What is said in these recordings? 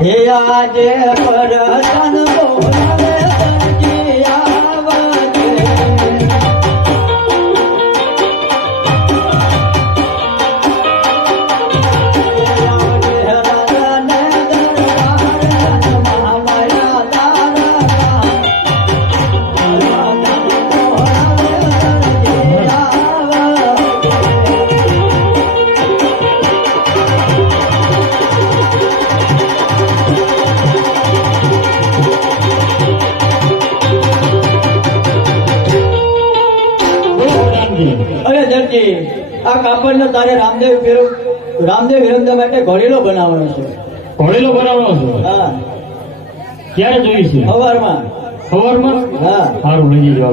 હે આજે પરતન બોલાવે અરે દરજી આ કાપડનો તારે રામદેવ ફેરો રામદેવ વિરમદા માટે ઘોડેલો બનાવવાનો છે. ઘોડેલો બનાવવાનો છે? હા. ક્યારે જોઈ છે? સવારમાં સવારમાં હા. સારું લઈ જજો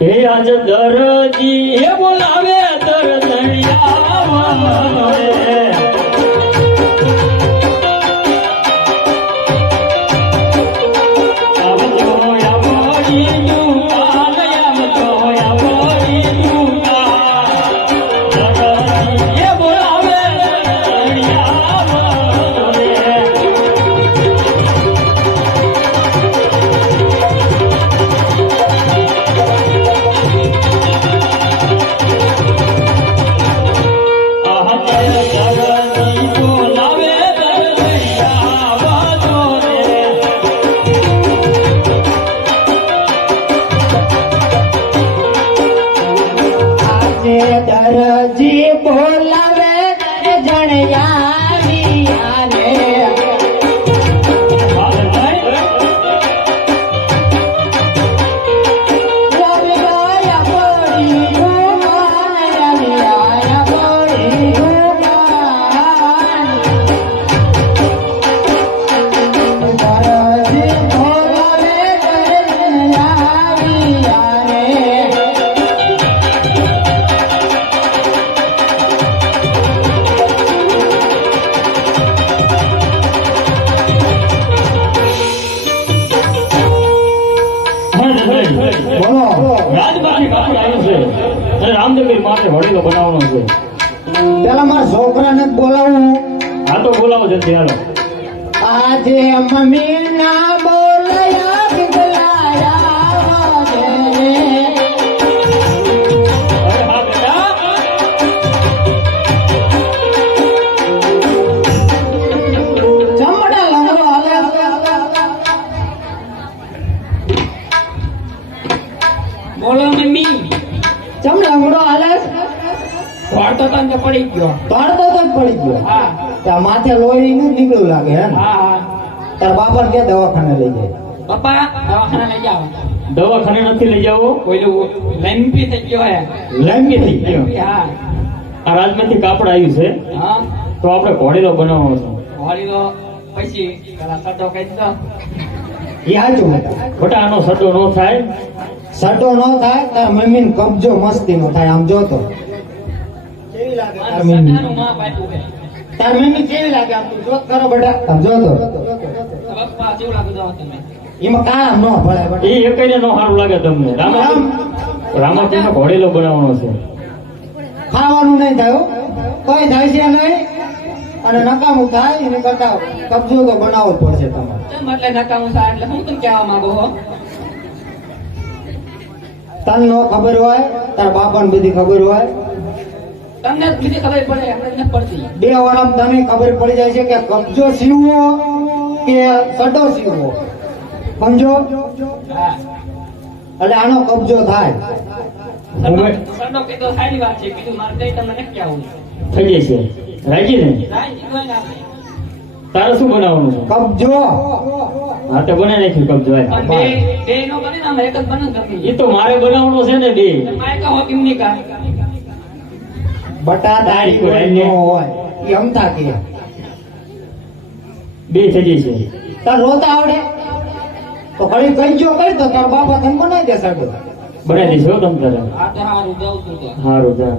એ આજ દરજી એ બોલાવે દરદણિયા બોલાવો જલ્દી હાલો આજે મમ્મી ના બોલયા બોલો મમ્મી. ચમ લંગડો હાલે. દોડતો તો પડી ગયો. તડતો તો પડી ગયો. હા. ત્યાં માથે લોહી નું નીકળ્યું લાગે હે હા હા. તાર બાપા કે દવાખાને લઈ જાય? પપ્પા દવાખાને લઈ જાઓ. દવાખાને નથી લઈ જાવો કોઈ લેમ્પી થઈ ગયો હે. લેમ્પી થઈ ગયો? હા. આ રાજમાંથી કાપડ આવ્યું છે? હા. તો આપણે ઘોડીલો બનાવવાનો છે. ઘોડીલો પછી પેલા સડો કહી દો એ બટા આનો સડો નો થાય. સડો ન થાય તાર મમ્મી કબજો મસ્તી નો થાય આમ જોતો. કેવી લાગે? તાર મમ્મી સડાનું માપ છે કેવી લાગે આમ તું? કરો બેટા કેવું લાગે દો તમે એમાં કાળા ન ભળે એ એકઈને નો સારું લાગે તમને. રામા રામાપીરનો ઘોડેલો બનાવવાનો છે. ખાવાનું નહીં થયું કોઈ થાય છે નહીં. અને નકામું થાય એને કરતા કબજો તો બનાવવો જ પડશે તમારે. એટલે નકામું થાય એટલે હું તમે કહેવા માંગો હો? તને નો ખબર હોય તારા બાપાને બધી ખબર હોય તમને બીજી ખબર પડે આપણે પડતી. બે વારમાં તને ખબર પડી જાય છે કે કબજો સીવવો કે સડો સીવવો સમજો? એટલે આનો કબજો થાય. સડો કીધો સારી વાત છે. બીજું મારે તમને થઈ જશે રાજી ને તારે શું બનાવવાનું છે? કબજો. હા તો બનાવી નાખ્યું કબજો બે બે નો બને ને એક જ બને એ તો મારે બનાવવાનો છે ને બે. મારે કહો કેમ નહીં કાંઈ બટા દાઢી કોઈ ન હોય. એમ થાકી બે થઈ છે. તાર રોતા આવડે? તો ઘડી કઈ કઈ તો તાર બાપા તને બનાવી દે સાડો બનાવી દઈશ તમ તારે. હારું જાઉં છું તો. જા.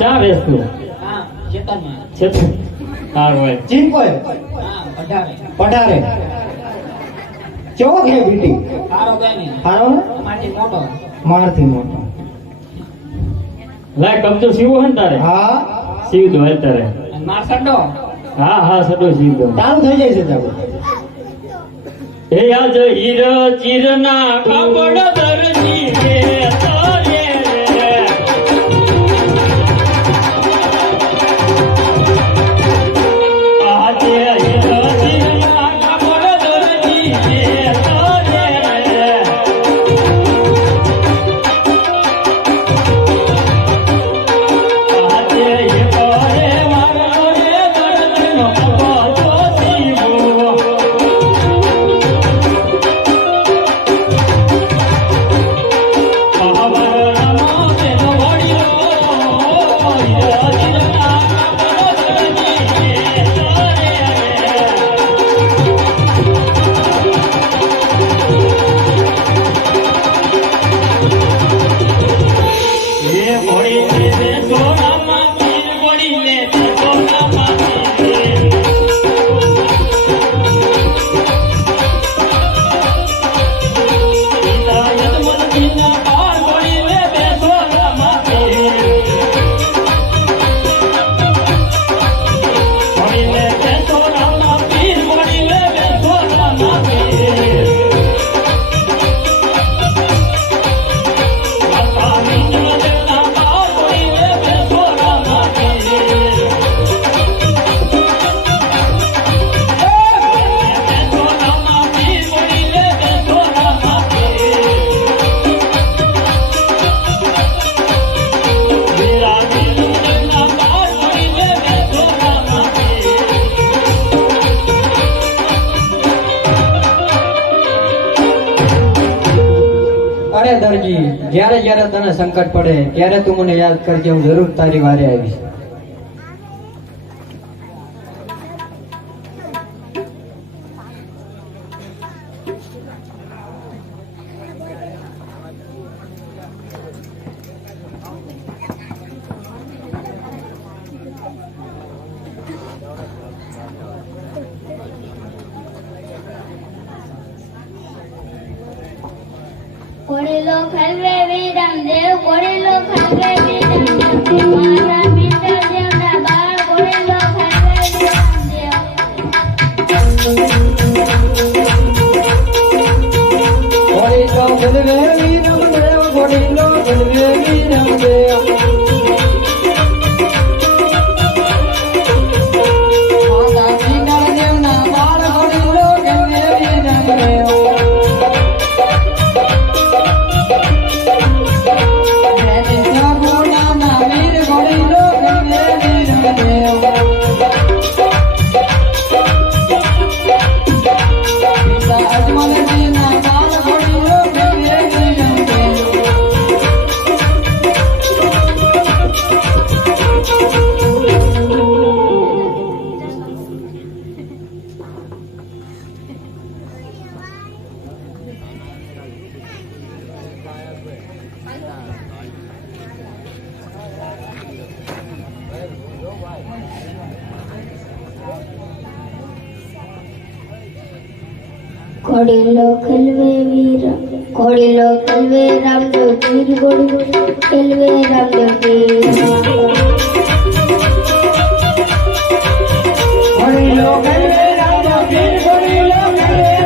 ચા બેસ તું હા ખેતરમાં છે તો હોય. ચીંપલ હા વધારે પઢારે. ચોક હે બીટી સારો કઈ નહીં. હારો ને? મોટો. મારથી મોટો. લાય કબજો સીવો હે ને તારે? હા. સીવ દો હે તારે. માર સડો? હા હા સડો સીવ દો ચાલુ થઈ જાય છે ચાલુ હે આજ હીર ચીર ના દરજી સંકટ પડે ત્યારે તું મને યાદ કરજે હું જરૂર તારી વારે આવીશ. local bebé grande, કોળીલો ખલવે વિરામ કોળીલો ખલવે રામદેવ પીર ગોળી ખલવે રામદેવ પીર ઘોડીલો ગલવે રાજા પીર ઘોડીલો ગલવે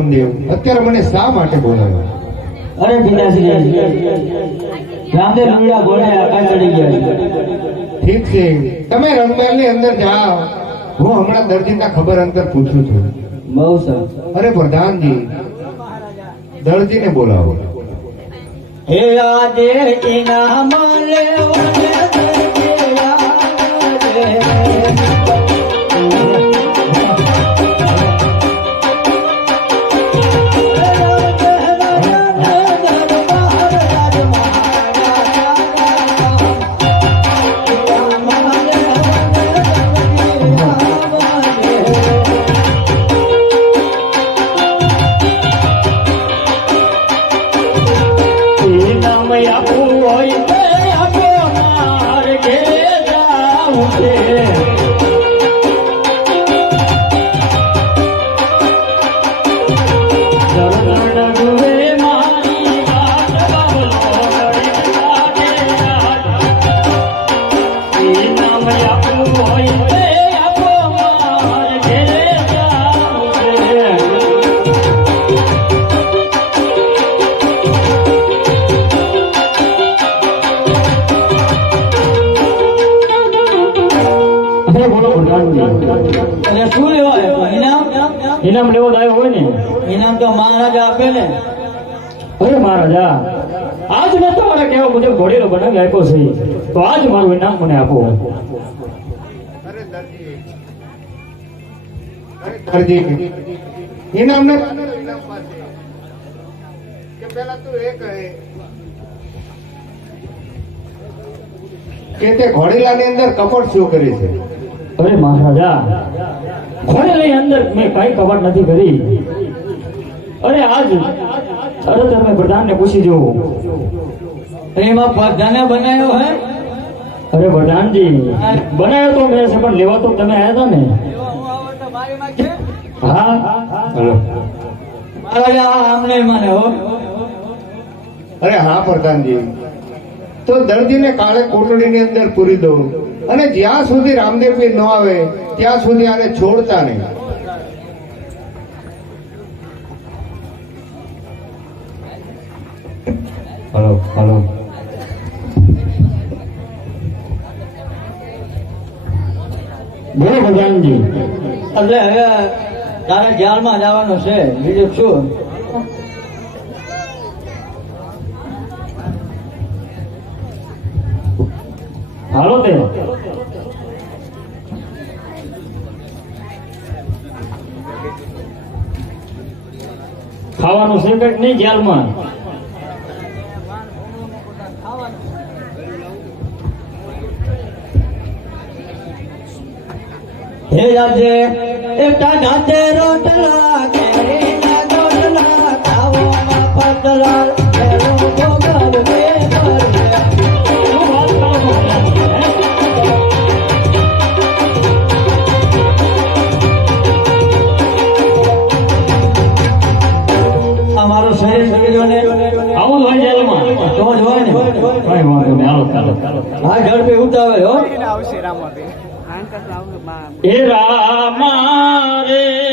કુંવર વિરમદેવ અત્યારે મને શા માટે બોલાવ્યો? અરે પિતાશ્રી રામદેવ લુગડા ઘોડે આકાશ ચડી ગયા ઠીક છે. તમે રંગમહેલની અંદર જાઓ. હું હમણાં દરજીના ખબર અંતર પૂછું છું. બહુ સર. અરે પ્રધાનજી દરજીને બોલાવો. હે આજે ઇનામ લેવને દરજે આવે. આપે ને અરે મહારાજા આજ મેં તમારા કહેવા મુજબ ઘોડીનો બનાવી આપ્યો છે. તો આજ મારું ઇનામ મને આપો. દરજી ઇનામ ને કે તું એ કહે. કે તે ઘોડીલાની અંદર કપડ શું કરી છે? અરે મહારાજા ઘોડીની અંદર મેં કઈ કપટ નથી કરી. અરે આજ અરે તમે પ્રધાનને પૂછી જોઉં. એમાં પ્રધાને બનાવ્યો હે? અરે પ્રધાનજી બનાવ્યો તો મેં પણ લેવા તો તમે આવ્યા હતા ને. હા. હલો. મહારાજા માને હો. અરે હા પ્રધાનજી. તો દર્દીને કાળે કોટડીની અંદર પૂરી દઉં. અને જ્યાં સુધી રામદેવ ન આવે ત્યાં સુધી આને છોડતા નહીં. બોલો ભગવાનજી. એટલે હવે તારે જેલમાં જવાનું છે. બીજું શું? હાલો તે. ખાવાનું છે કંઈક નહીં જેલમાં હે રાજે એકટા રોટલા કેરીના ખાવામાં પતલા એનો મારું શરીર સમજો આવું હોય જેલમાં તો જ હોય ને. કઈ વાંધો નહીં. હાલો ચાલો. હા ઝડપે ઉતાવે હો. હે રામ રે.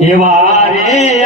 એવા રે